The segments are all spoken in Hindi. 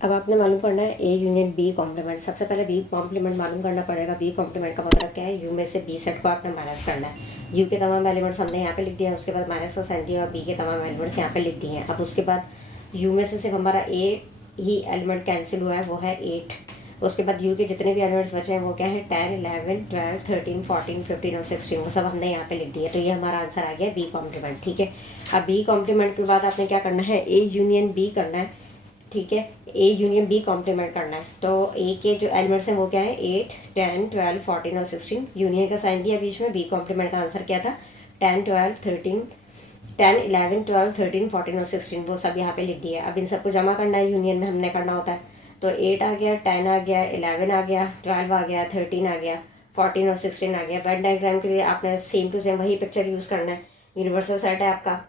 अब आपने मालूम करना है ए यूनियन बी कॉम्प्लीमेंट। सबसे पहले बी कॉम्प्लीमेंट मालूम करना पड़ेगा। बी कॉम्प्लीमेंट का मतलब क्या है, यू में से बी सेट को आपने माइनस करना है। यू के तमाम एलिमेंट्स हमने यहाँ पे लिख दिया, उसके बाद माइनस का साइन दिया और बी के तमाम एलिमेंट्स यहाँ पे लिख दिए हैं। अब उसके बाद यू में से सिर्फ हमारा ए ही एलिमेंट कैंसिल हुआ है, वो है 8। उसके बाद यू के जितने भी एलिमेंट्स बचे हैं वो क्या है, 10, 11, 12, 13, 14, 15 और 16, वो सब हमने यहाँ पे लिख दिया। तो ये हमारा आंसर आ गया बी कॉम्प्लीमेंट। ठीक है, अब बी कॉम्प्लीमेंट के बाद आपने क्या करना है, ए यूनियन बी करना है। ठीक है, ए यूनियन बी कॉम्प्लीमेंट करना है। तो ए के जो एलिमेंट्स हैं वो क्या है, 8, 10, 12, 14 और 16। यूनियन का साइन दिया बीच में। बी कॉम्प्लीमेंट का आंसर क्या था, 10, 12, 13, 10, 11, 12, 13, 14 और 16, वो सब यहाँ पे लिख दिया। अब इन सबको जमा करना है, यूनियन में हमने करना होता है। तो 8 आ गया, 10 आ गया, 11 आ गया, 12 आ गया, 13 आ गया, 14 और 16 आ गया। वेन डायग्राम के लिए आपने सेम टू सेम वही पिक्चर यूज़ करना है। यूनिवर्सल सेट है आपका,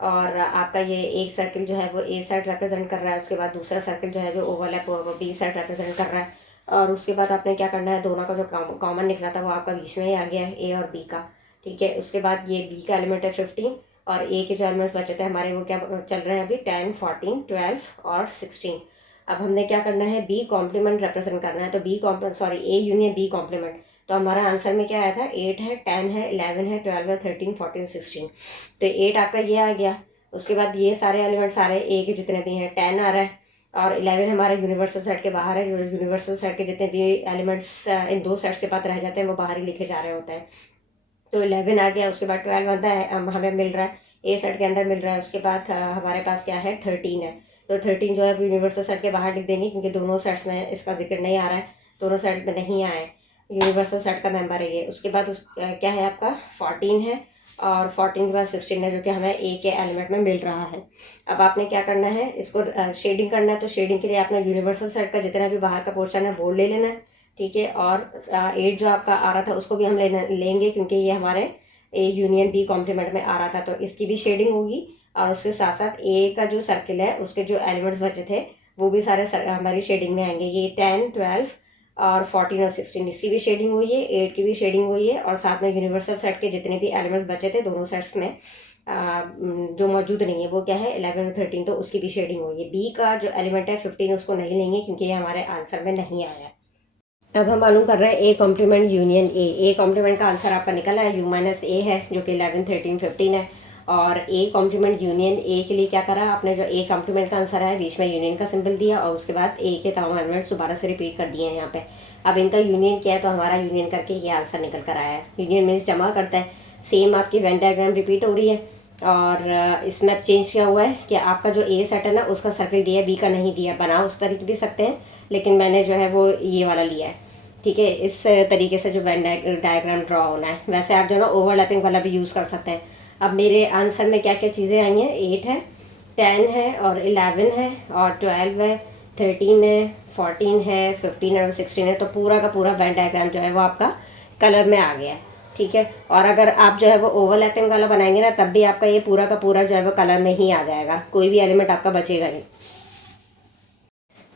और आपका ये एक सर्किल जो है वो ए सेट रिप्रेजेंट कर रहा है। उसके बाद दूसरा सर्किल जो है जो ओवरलैप हुआ वो बी सेट रिप्रेजेंट कर रहा है। और उसके बाद आपने क्या करना है, दोनों का जो कॉमन निकला था वो आपका बीच में ही आ गया है, ए और बी का। ठीक है, उसके बाद ये बी का एलिमेंट है 15, और ए के जो एलिमेंट्स बचे थे हमारे वो क्या चल रहे हैं अभी, 10, 14, 12 और 16। अब हमने क्या करना है, बी कॉम्प्लीमेंट रिप्रेजेंट करना है। तो ए यूनियन बी कॉम्प्लीमेंट। तो हमारा आंसर में क्या आया था, 8 है, 10 है, 11 है, 12 है, 13, 14, 16। तो 8 आपका ये आ गया। उसके बाद ये सारे एलिमेंट सारे ए के जितने भी हैं, 10 आ रहा है, और 11 हमारे यूनिवर्सल सेट के बाहर है। जो यूनिवर्सल सेट के जितने भी एलिमेंट्स इन दो सेट्स के बाद रह जाते हैं वो बाहर ही लिखे जा रहे होते हैं। तो 11 आ गया। उसके बाद 12 आता है, हमें मिल रहा है ए सेट के अंदर मिल रहा है। उसके बाद हमारे पास क्या है, 13 है। तो 13 जो है वो यूनिवर्सल सेट के बाहर लिख देंगे, क्योंकि दोनों सेट्स में इसका जिक्र नहीं आ रहा है, दोनों सेट में नहीं आए, यूनिवर्सल सेट का मेंबर है ये। उसके बाद क्या है आपका, 14 है, और 14 के बाद 16 है, जो कि हमें ए के एलिमेंट में मिल रहा है। अब आपने क्या करना है, इसको शेडिंग करना है। तो शेडिंग के लिए आपने यूनिवर्सल सेट का जितना भी बाहर का पोर्शन है वो ले लेना है। ठीक है, और 8 जो आपका आ रहा था उसको भी हम लेंगे, क्योंकि ये हमारे ए यूनियन बी कॉम्प्लीमेंट में आ रहा था, तो इसकी भी शेडिंग होगी। और उसके साथ साथ ए का जो सर्किल है उसके जो एलिमेंट्स बचे थे वो भी सारे हमारी शेडिंग में आएंगे। ये 10, 12 और 14 और 16, इसकी भी शेडिंग हुई है, 8 की भी शेडिंग हुई है, और साथ में यूनिवर्सल सेट के जितने भी एलिमेंट्स बचे थे दोनों सेट्स में जो मौजूद नहीं है वो क्या है, 11 और 13, तो उसकी भी शेडिंग हुई है। बी का जो एलिमेंट है 15 उसको नहीं लेंगे, क्योंकि ये हमारे आंसर में नहीं आया। अब हम मालूम कर रहे हैं A complement union A. A complement का आंसर आपका निकला है, यू माइनस ए है, जो कि 11, 13, 15 है। और ए कॉम्प्लीमेंट यूनियन ए के लिए क्या करा आपने, जो ए कॉम्प्लीमेंट का आंसर है बीच में यूनियन का सिंबल दिया, और उसके बाद ए के तमाम एलिमेंट्स दोबारा से रिपीट कर दिए हैं यहाँ पे। अब इनका यूनियन किया है तो हमारा यूनियन करके ये आंसर निकल कर आया है। यूनियन मीन्स जमा करता है। सेम आपकी वेन डायग्राम रिपीट हो रही है, और इसमें अब चेंज क्या हुआ है कि आपका जो ए सेट है ना उसका सर्किल दिया है, बी का नहीं दिया। बना उस तरीके भी सकते हैं, लेकिन मैंने जो है वो ये वाला लिया है। ठीक है, इस तरीके से जो वेन डायग्राम ड्रॉ होना है, वैसे आप जो है ना ओवरलैपिंग वाला भी यूज़ कर सकते हैं। अब मेरे आंसर में क्या क्या चीज़ें आई हैं, 8 है, 10 है, और 11 है, और 12 है, 13 है, 14 है, 15 है और 16 है। तो पूरा का पूरा वेन डायग्राम जो है वो आपका कलर में आ गया है। ठीक है, और अगर आप जो है वो ओवरलैपिंग वाला बनाएंगे ना, तब भी आपका ये पूरा का पूरा जो है वो कलर में ही आ जाएगा, कोई भी एलिमेंट आपका बचेगा नहीं।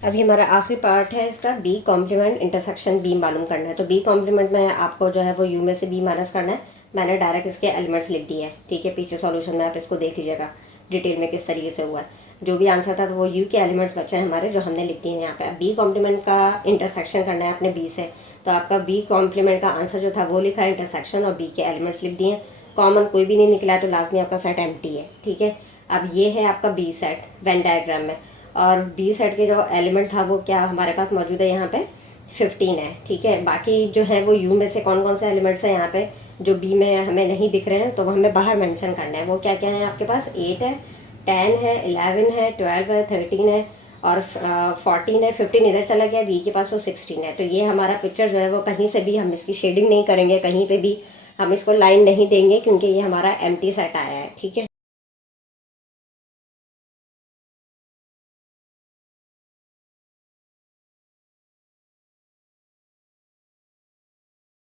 अभी हमारा आखिरी पार्ट है इसका, बी कॉम्प्लीमेंट इंटरसेक्शन बी मालूम करना है। तो बी कॉम्प्लीमेंट में आपको जो है वो यू में से बी माइनस करना है। मैंने डायरेक्ट इसके एलिमेंट्स लिख दिए हैं। ठीक है, पीछे सॉल्यूशन में आप इसको देख लीजिएगा डिटेल में किस तरीके से हुआ है। जो भी आंसर था तो वो यू के एलिमेंट्स बचे हैं हमारे, जो हमने लिख दिए हैं यहाँ पे। अब बी कॉम्प्लीमेंट का इंटरसेक्शन करना है अपने बी से। तो आपका बी कॉम्प्लीमेंट का आंसर जो था वो लिखा है इंटरसेक्शन, और बी के एलिमेंट्स लिख दिए। कॉमन कोई भी नहीं निकला है, तो लास्ट में आपका सेट एम्प्टी है। ठीक है, अब ये है आपका बी सेट वेन डायग्राम में, और बी सेट के जो एलिमेंट था वो क्या हमारे पास मौजूद है यहाँ पे, 15 है। ठीक है, बाकी जो है वो यू में से कौन कौन से एलिमेंट्स हैं यहाँ पे जो बी में हमें नहीं दिख रहे हैं, तो वो हमें बाहर मेंशन करना है। वो क्या क्या है आपके पास, 8 है, 10 है, 11 है, 12 है, 13 है, और 14 है। 15 इधर चला गया, बी के पास वो 16 है। तो ये हमारा पिक्चर जो है वो कहीं से भी हम इसकी शेडिंग नहीं करेंगे, कहीं पे भी हम इसको लाइन नहीं देंगे, क्योंकि ये हमारा एम्प्टी सेट आया है। ठीक है।